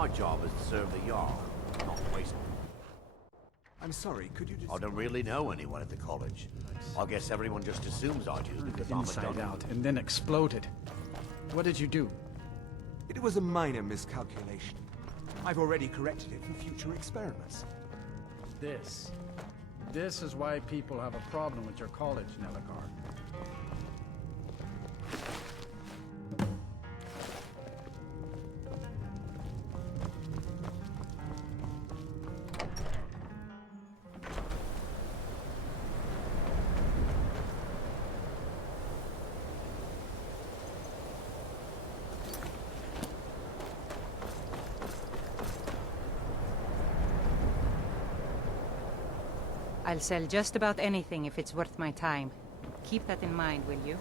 My job is to serve the Jarl, not waste it. I'm sorry, could you just... I don't really know anyone at the college. I guess everyone just assumes I do because I'm a Inside dummy. out and then exploded. What did you do? It was a minor miscalculation. I've already corrected it for future experiments. This. This is why people have a problem with your college, Nelagar. I'll sell just about anything if it's worth my time. Keep that in mind, will you?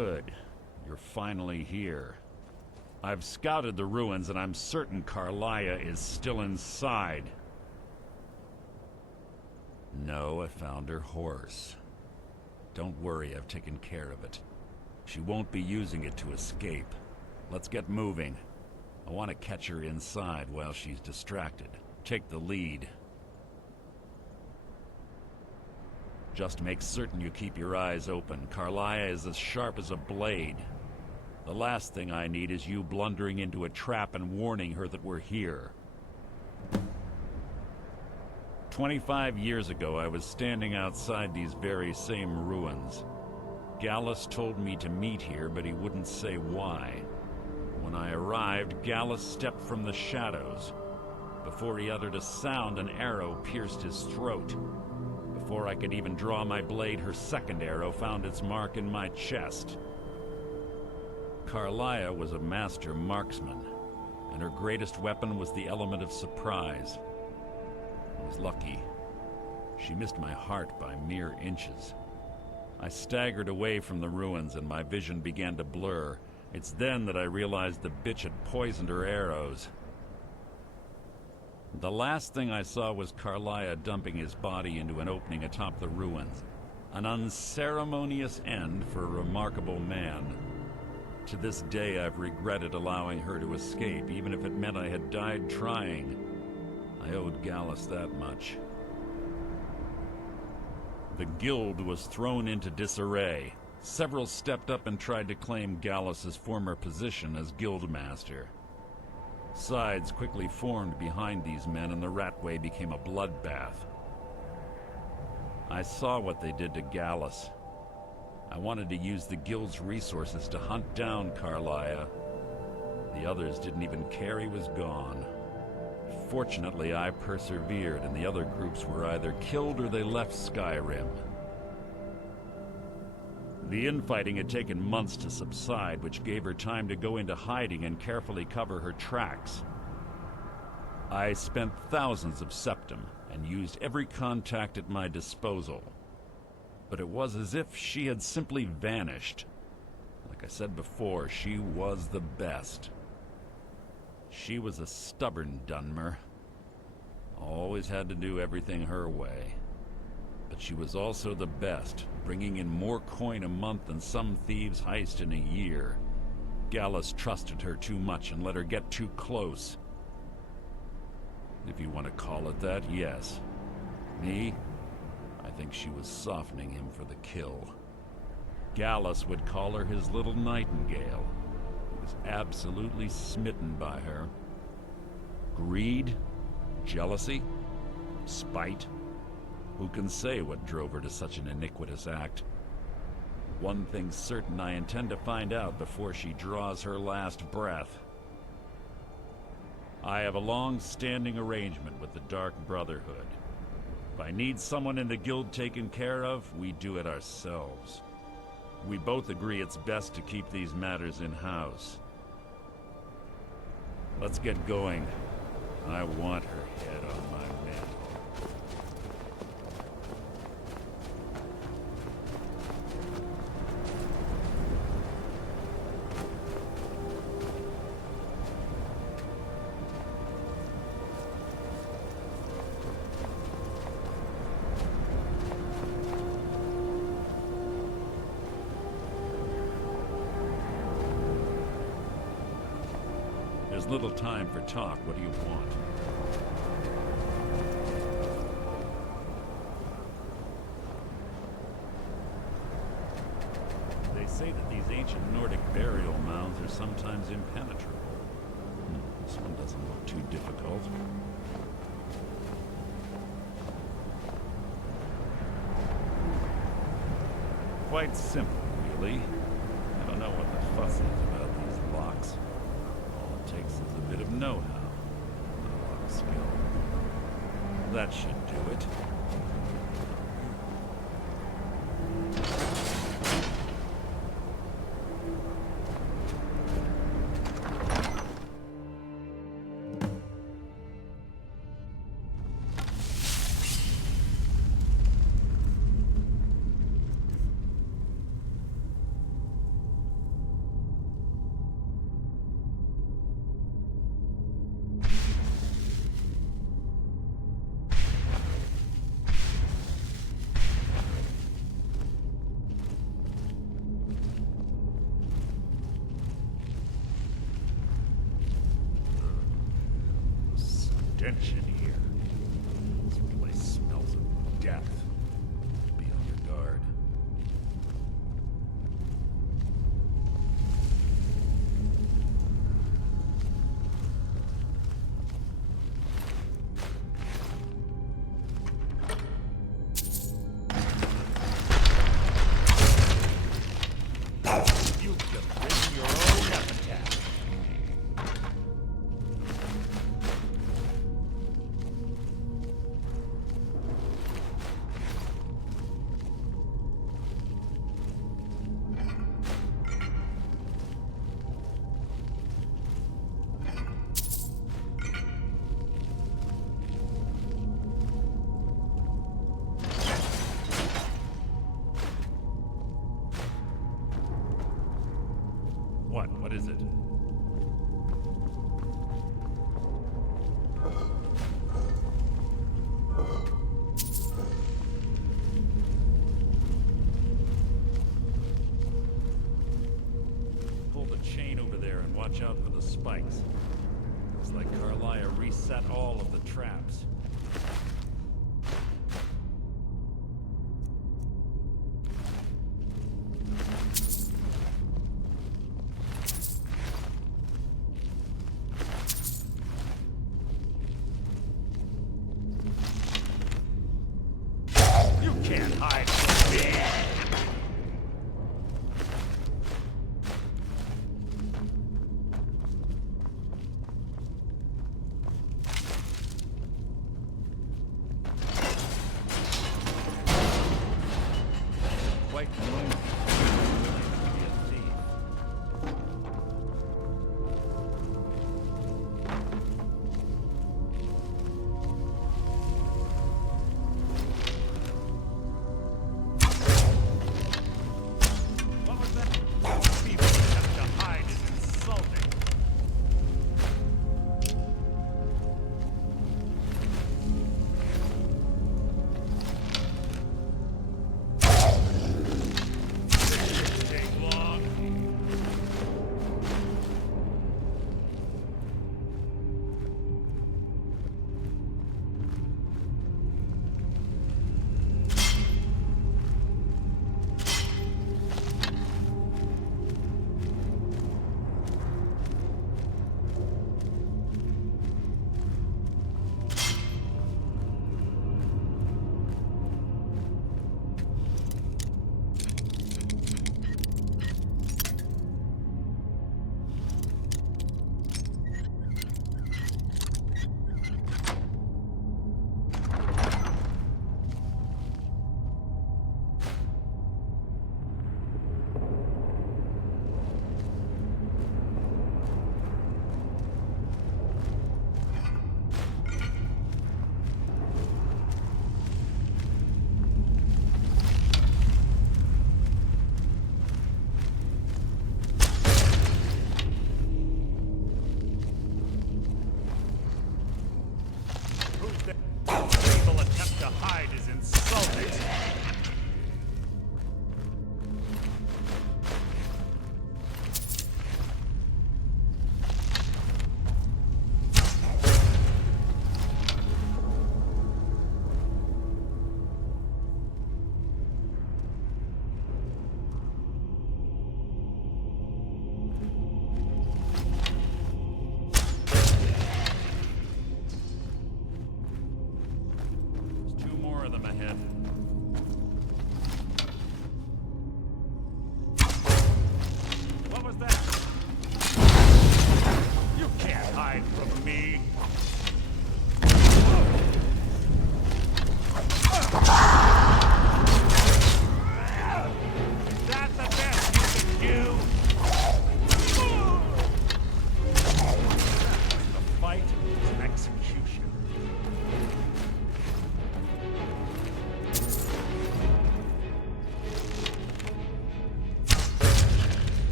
Good. You're finally here. I've scouted the ruins and I'm certain Karliah is still inside. No, I found her horse. Don't worry, I've taken care of it. She won't be using it to escape. Let's get moving. I want to catch her inside while she's distracted. Take the lead. Just make certain you keep your eyes open. Karliah is as sharp as a blade. The last thing I need is you blundering into a trap and warning her that we're here. 25 years ago, I was standing outside these very same ruins. Gallus told me to meet here, but he wouldn't say why. When I arrived, Gallus stepped from the shadows. Before he uttered a sound, an arrow pierced his throat. Before I could even draw my blade, her second arrow found its mark in my chest. Karliah was a master marksman, and her greatest weapon was the element of surprise. I was lucky. She missed my heart by mere inches. I staggered away from the ruins and my vision began to blur. It's then that I realized the bitch had poisoned her arrows. The last thing I saw was Karliah dumping his body into an opening atop the ruins. An unceremonious end for a remarkable man. To this day, I've regretted allowing her to escape, even if it meant I had died trying. I owed Gallus that much. The guild was thrown into disarray. Several stepped up and tried to claim Gallus's former position as guildmaster. Sides quickly formed behind these men, and the Ratway became a bloodbath. I saw what they did to Gallus. I wanted to use the guild's resources to hunt down Karliah. The others didn't even care he was gone. Fortunately, I persevered, and the other groups were either killed or they left Skyrim. The infighting had taken months to subside, which gave her time to go into hiding and carefully cover her tracks. I spent thousands of septum and used every contact at my disposal. But it was as if she had simply vanished. Like I said before, she was the best. She was a stubborn Dunmer. Always had to do everything her way. But she was also the best, bringing in more coin a month than some thieves heist in a year. Gallus trusted her too much and let her get too close. If you want to call it that, yes. Me? I think she was softening him for the kill. Gallus would call her his little nightingale. He was absolutely smitten by her. Greed? Jealousy? Spite? Who can say what drove her to such an iniquitous act? One thing's certain, I intend to find out before she draws her last breath. I have a long-standing arrangement with the Dark Brotherhood. If I need someone in the guild taken care of, we do it ourselves. We both agree it's best to keep these matters in-house. Let's get going. I want her head on my mantle. There's little time for talk. What do you want? They say that these ancient Nordic burial mounds are sometimes impenetrable. This one doesn't look too difficult. Quite simple, really. I don't know what the fuss is about these locks. All it takes is a bit of know-how. A lock skill. That should do it. stench in here. This place smells of death. Be on your guard. You've just written your own epitaph. What is it? Pull the chain over there and watch out for the spikes. Looks like Karliah reset all of the traps. You can't hide from me!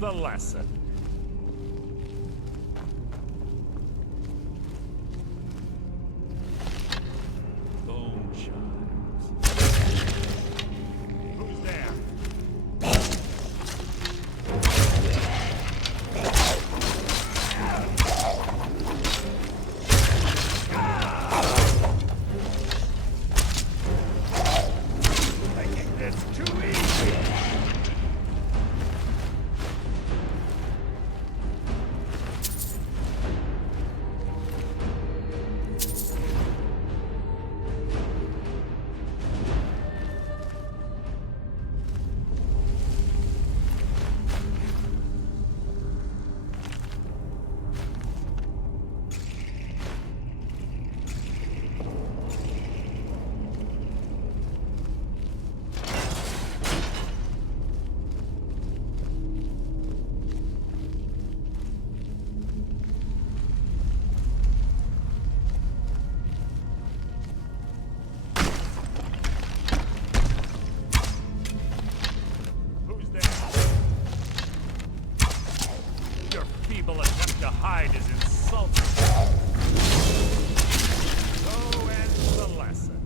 the lesson. Phone chimes. Who's there? Making this too easy. Your feeble attempt to hide is insulting. So ends the lesson.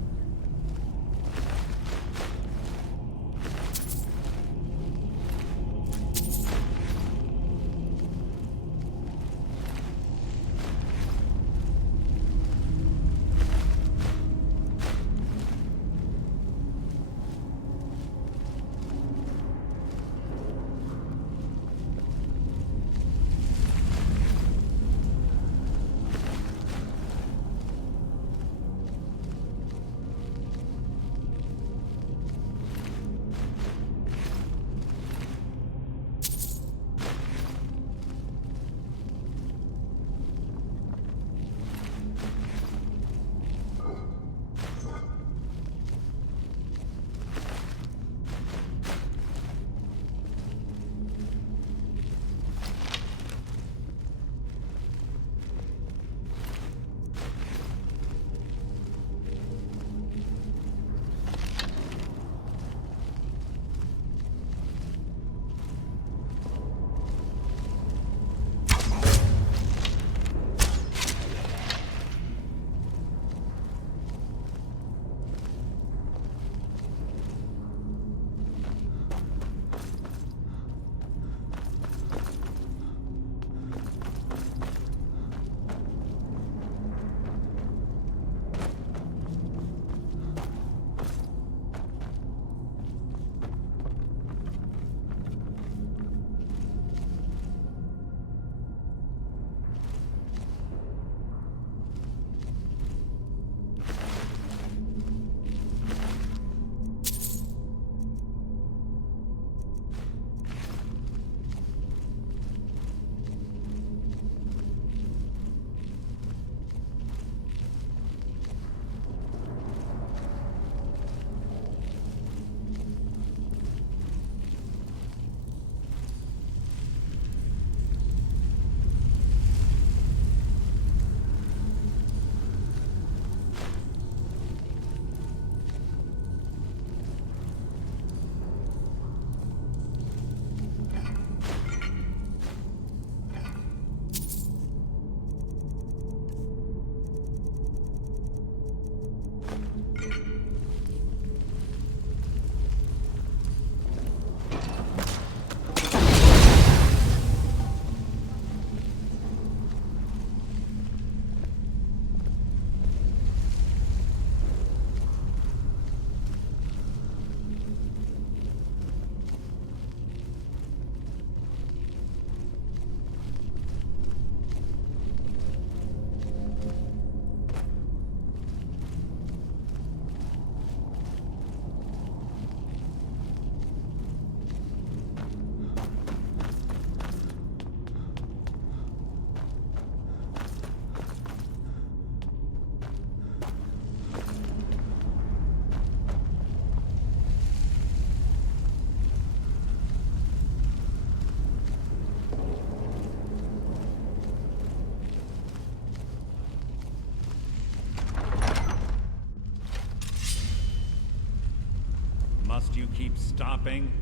Must you keep stopping?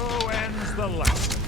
So ends the lesson.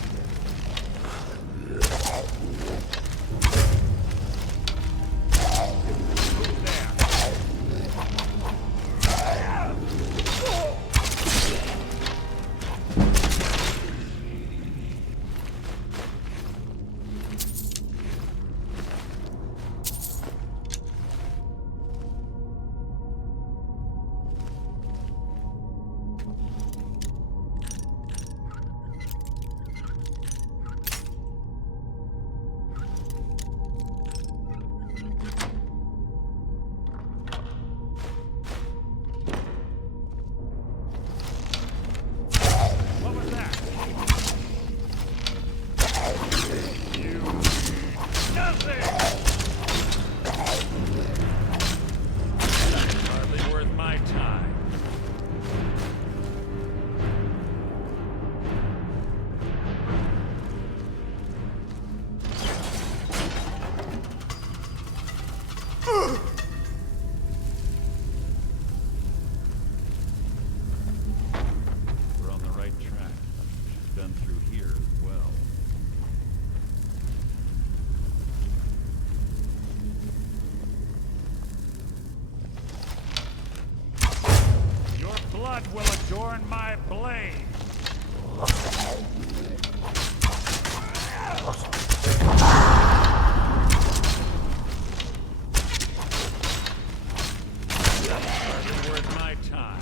Blood will adorn my blade. Hardly worth my time.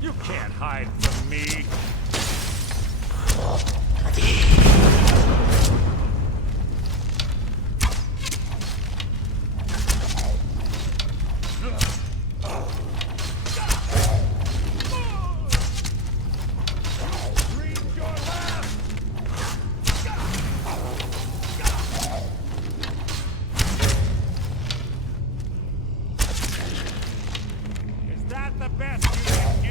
You can't hide from me. Is that the best you can do?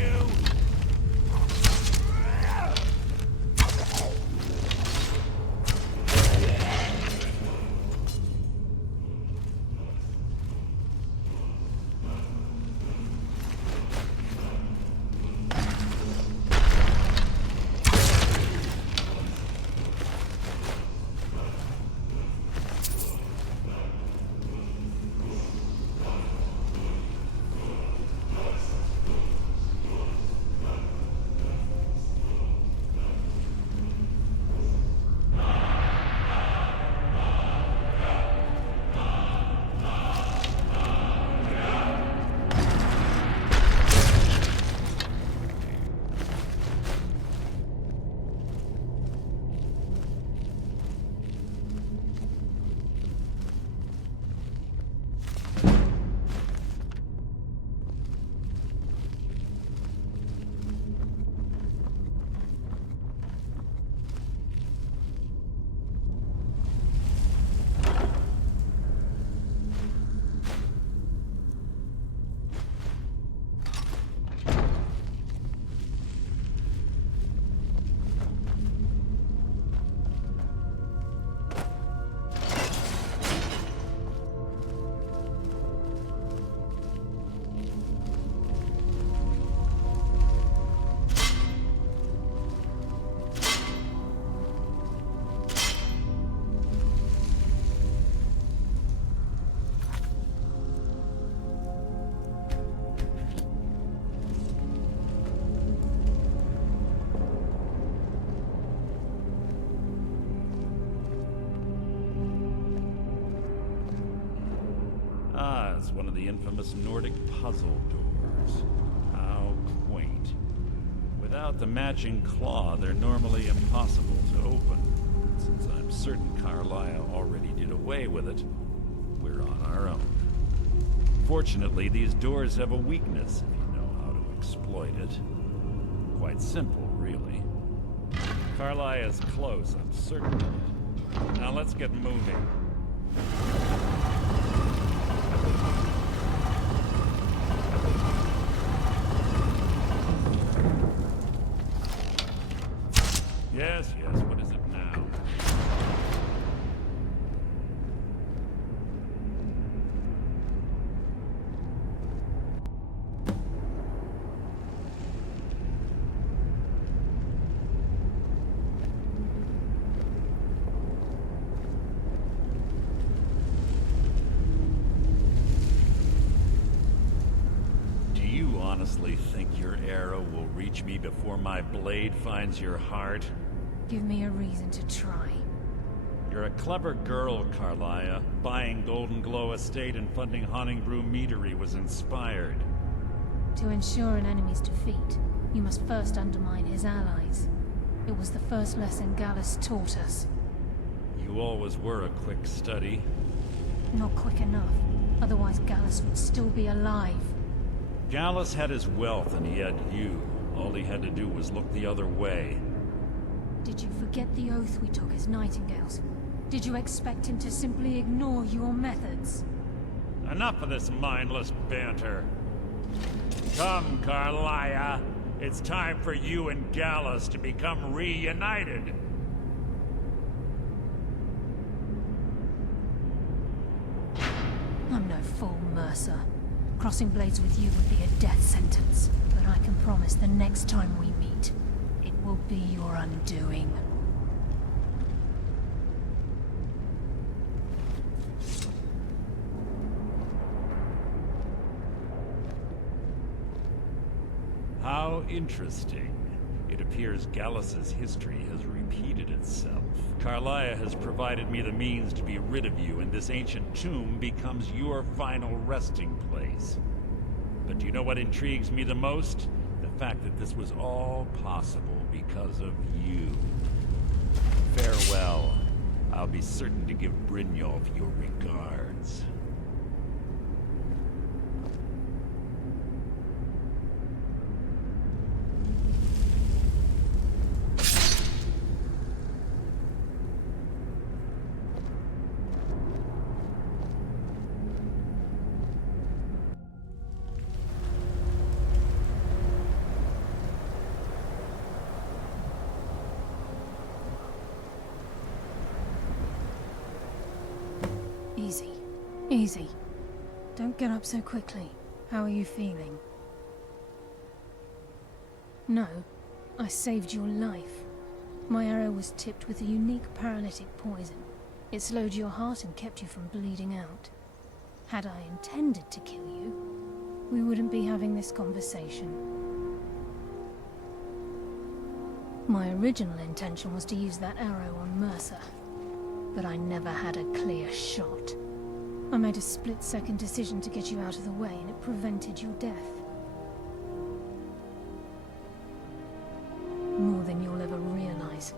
one of the infamous Nordic puzzle doors. How quaint. Without the matching claw, they're normally impossible to open. Since I'm certain Karliah already did away with it, we're on our own. Fortunately, these doors have a weakness if you know how to exploit it. Quite simple, really. Karliah is close, I'm certain of it. Now let's get moving. Yes, what is it now? Do you honestly think your arrow will reach me before my blade finds your heart? Give me a reason to try. You're a clever girl, Karliah. Buying Golden Glow Estate and funding Haunting Brew Meadery was inspired. To ensure an enemy's defeat, you must first undermine his allies. It was the first lesson Gallus taught us. You always were a quick study. Not quick enough, otherwise Gallus would still be alive. Gallus had his wealth and he had you. All he had to do was look the other way. Did you forget the oath we took as Nightingales? Did you expect him to simply ignore your methods? Enough of this mindless banter. Come, Karliah. It's time for you and Gallus to become reunited. I'm no fool, Mercer. Crossing blades with you would be a death sentence. But I can promise the next time we meet, it will be your undoing. How interesting. It appears Gallus's history has repeated itself. Karliah has provided me the means to be rid of you, and this ancient tomb becomes your final resting place. But do you know what intrigues me the most? The fact that this was all possible because of you. Farewell. I'll be certain to give Brynjolf your regards. Easy. Easy. Don't get up so quickly. How are you feeling? No, I saved your life. My arrow was tipped with a unique paralytic poison. It slowed your heart and kept you from bleeding out. Had I intended to kill you, we wouldn't be having this conversation. My original intention was to use that arrow on Mercer, but I never had a clear shot. I made a split-second decision to get you out of the way, and it prevented your death. More than you'll ever realize.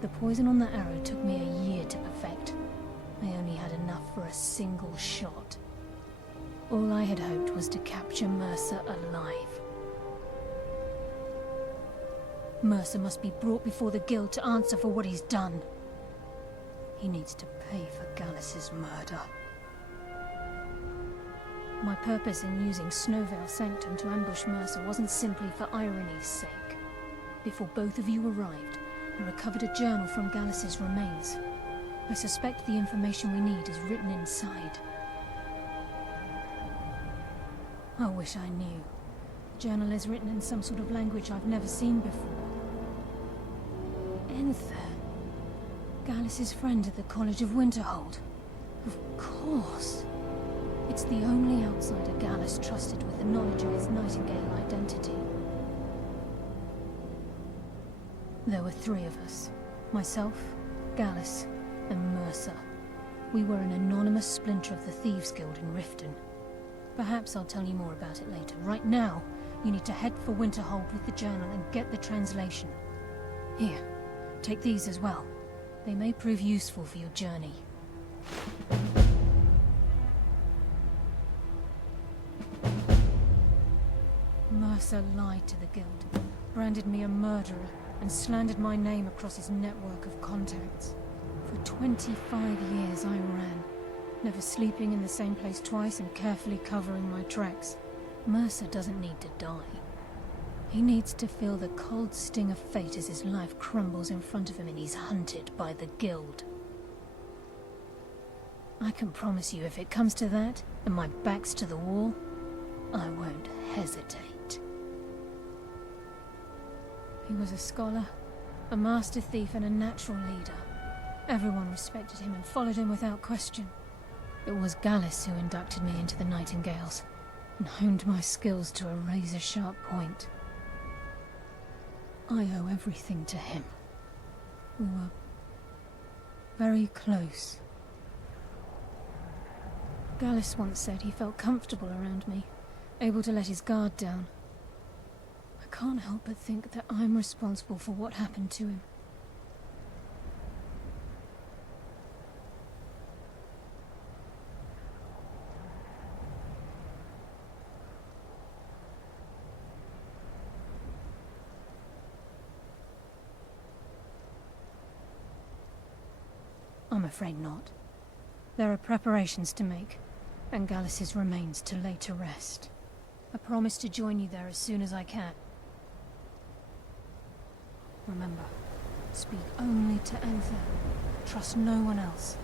The poison on that arrow took me a year to perfect. I only had enough for a single shot. All I had hoped was to capture Mercer alive. Mercer must be brought before the Guild to answer for what he's done. He needs to pay for Gallus's murder. My purpose in using Snowvale Sanctum to ambush Mercer wasn't simply for irony's sake. Before both of you arrived, I recovered a journal from Gallus's remains. I suspect the information we need is written inside. I wish I knew. The journal is written in some sort of language I've never seen before. Enther. Gallus's friend at the College of Winterhold. Of course. It's the only outsider Gallus trusted with the knowledge of his Nightingale identity. There were three of us. Myself, Gallus, and Mercer. We were an anonymous splinter of the Thieves' Guild in Riften. Perhaps I'll tell you more about it later. Right now, you need to head for Winterhold with the journal and get the translation. Here, take these as well. They may prove useful for your journey. Mercer lied to the Guild, branded me a murderer, and slandered my name across his network of contacts. For 25 years I ran, never sleeping in the same place twice and carefully covering my tracks. Mercer doesn't need to die. He needs to feel the cold sting of fate as his life crumbles in front of him and he's hunted by the Guild. I can promise you, if it comes to that, and my back's to the wall, I won't hesitate. He was a scholar, a master thief, and a natural leader. Everyone respected him and followed him without question. It was Gallus who inducted me into the Nightingales, and honed my skills to a razor-sharp point. I owe everything to him. We were very close. Gallus once said he felt comfortable around me, able to let his guard down. I can't help but think that I'm responsible for what happened to him. I'm afraid not. There are preparations to make, and Gallus's remains to lay to rest. I promise to join you there as soon as I can. Remember, speak only to Anther. Trust no one else.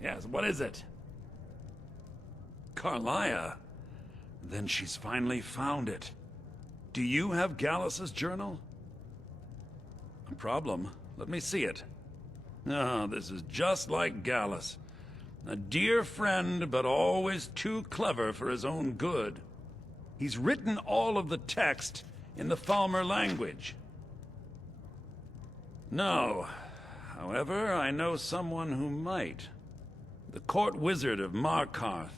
Yes, what is it? Karliah? Then she's finally found it. Do you have Gallus's journal? A problem? Let me see it. Oh, this is just like Gallus. A dear friend, but always too clever for his own good. He's written all of the text in the Falmer language. No. However, I know someone who might. The court wizard of Markarth,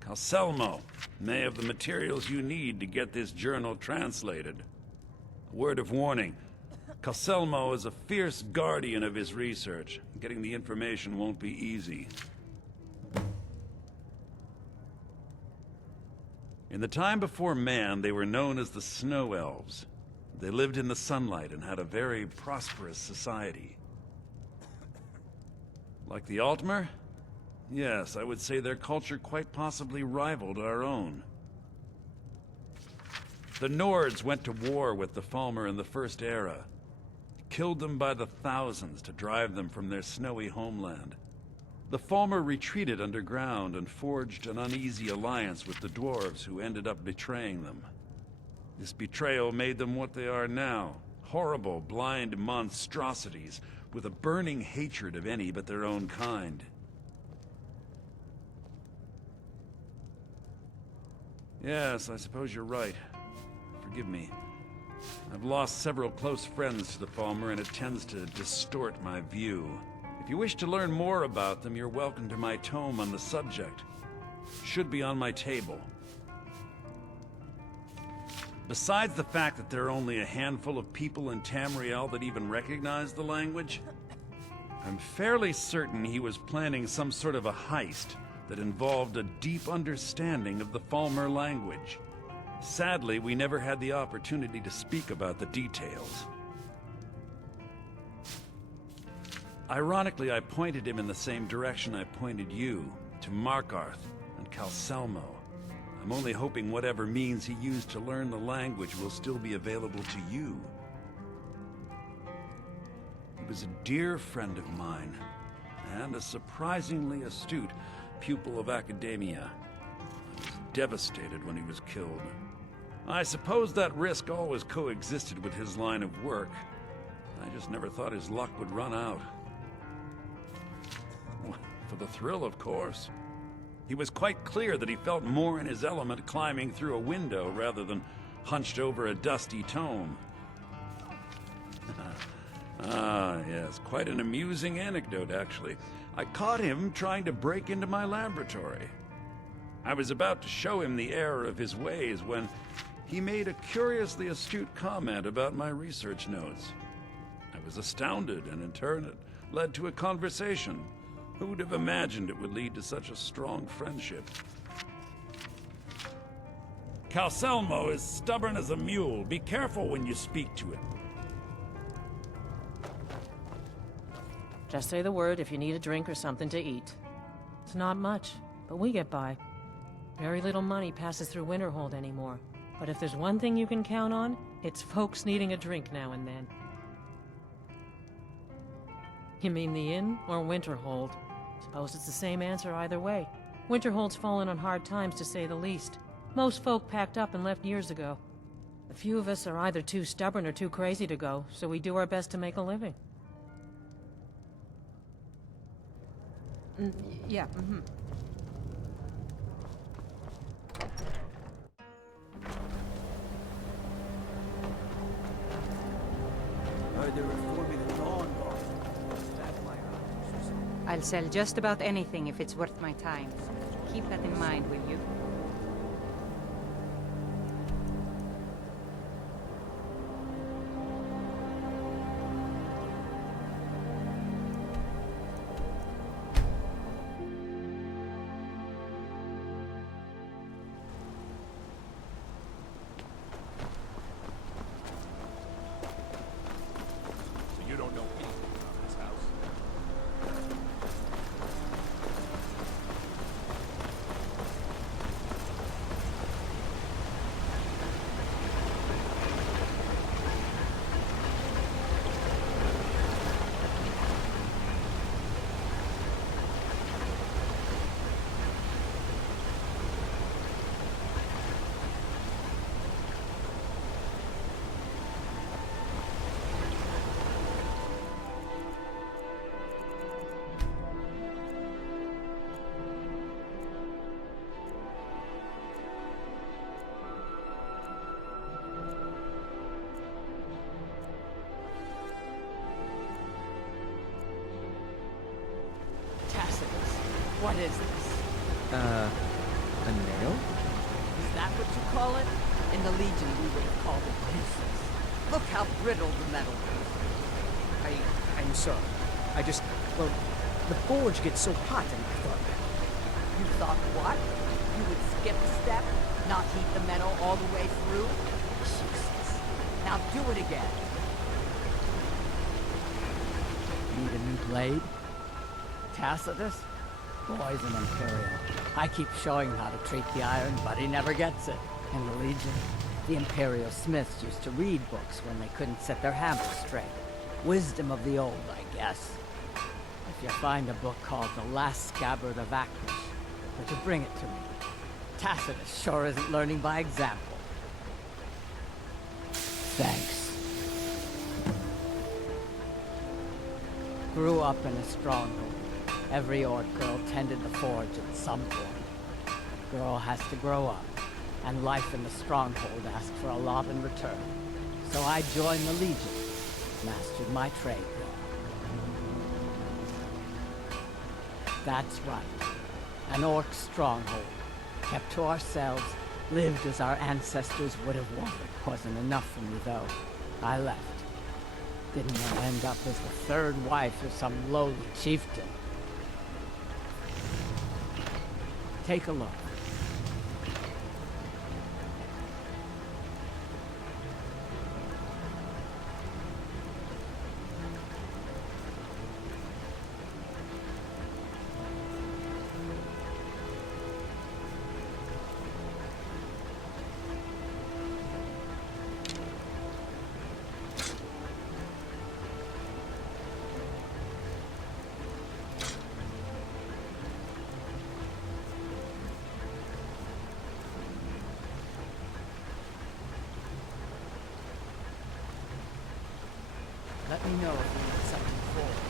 Calselmo, may have the materials you need to get this journal translated. A word of warning. Calselmo is a fierce guardian of his research. Getting the information won't be easy. In the time before man, they were known as the Snow Elves. They lived in the sunlight and had a very prosperous society. Like the Altmer? Yes, I would say their culture quite possibly rivaled our own. The Nords went to war with the Falmer in the First Era. Killed them by the thousands to drive them from their snowy homeland. The Falmer retreated underground and forged an uneasy alliance with the dwarves who ended up betraying them. This betrayal made them what they are now. Horrible, blind monstrosities with a burning hatred of any but their own kind. Yes, I suppose you're right. Forgive me. I've lost several close friends to the Falmer, and it tends to distort my view. If you wish to learn more about them, you're welcome to my tome on the subject. Should be on my table. Besides the fact that there are only a handful of people in Tamriel that even recognize the language, I'm fairly certain he was planning some sort of a heist that involved a deep understanding of the Falmer language. Sadly, we never had the opportunity to speak about the details. Ironically, I pointed him in the same direction I pointed you, to Markarth and Calselmo. I'm only hoping whatever means he used to learn the language will still be available to you. He was a dear friend of mine, and a surprisingly astute pupil of academia. devastated when he was killed. I suppose that risk always coexisted with his line of work. I just never thought his luck would run out. For the thrill, of course. He was quite clear that he felt more in his element climbing through a window rather than hunched over a dusty tome. Ah, yes, quite an amusing anecdote, actually. I caught him trying to break into my laboratory. I was about to show him the error of his ways when he made a curiously astute comment about my research notes. I was astounded, and in turn it led to a conversation. Who would have imagined it would lead to such a strong friendship? Calcelmo is stubborn as a mule. Be careful when you speak to him. Just say the word if you need a drink or something to eat. It's not much, but we get by. Very little money passes through Winterhold anymore. But if there's one thing you can count on, it's folks needing a drink now and then. You mean the inn or Winterhold? Suppose it's the same answer either way. Winterhold's fallen on hard times, to say the least. Most folk packed up and left years ago. A few of us are either too stubborn or too crazy to go, so we do our best to make a living. Yeah, Heard they're reforming a lawn bar. I'll sell just about anything if it's worth my time. Keep that in mind, will you? So you don't know anything about this house? What is this? A nail? Is that what you call it? In the Legion, we would have called it useless. Look how brittle the metal is. I'm sorry. Well, the forge gets so hot and I thought... You thought what? You would skip a step? Not heat the metal all the way through? Jesus. Now do it again. Need a new blade? Tacitus? Boy's an Imperial. I keep showing him how to treat the iron, but he never gets it. In the Legion, the Imperial smiths used to read books when they couldn't set their hammers straight. Wisdom of the old, I guess. If you find a book called The Last Scabbard of Actus, would you bring it to me? Tacitus sure isn't learning by example. Thanks. Grew up in a stronghold. Every Orc girl tended the forge at some point. Girl has to grow up, and life in the stronghold asked for a lot in return. So I joined the Legion, mastered my trade there. That's right. An Orc stronghold. Kept to ourselves, lived as our ancestors would have wanted. Wasn't enough for me, though. I left. Didn't want to end up as the third wife of some lowly chieftain. Take a look. me know if you need something forward.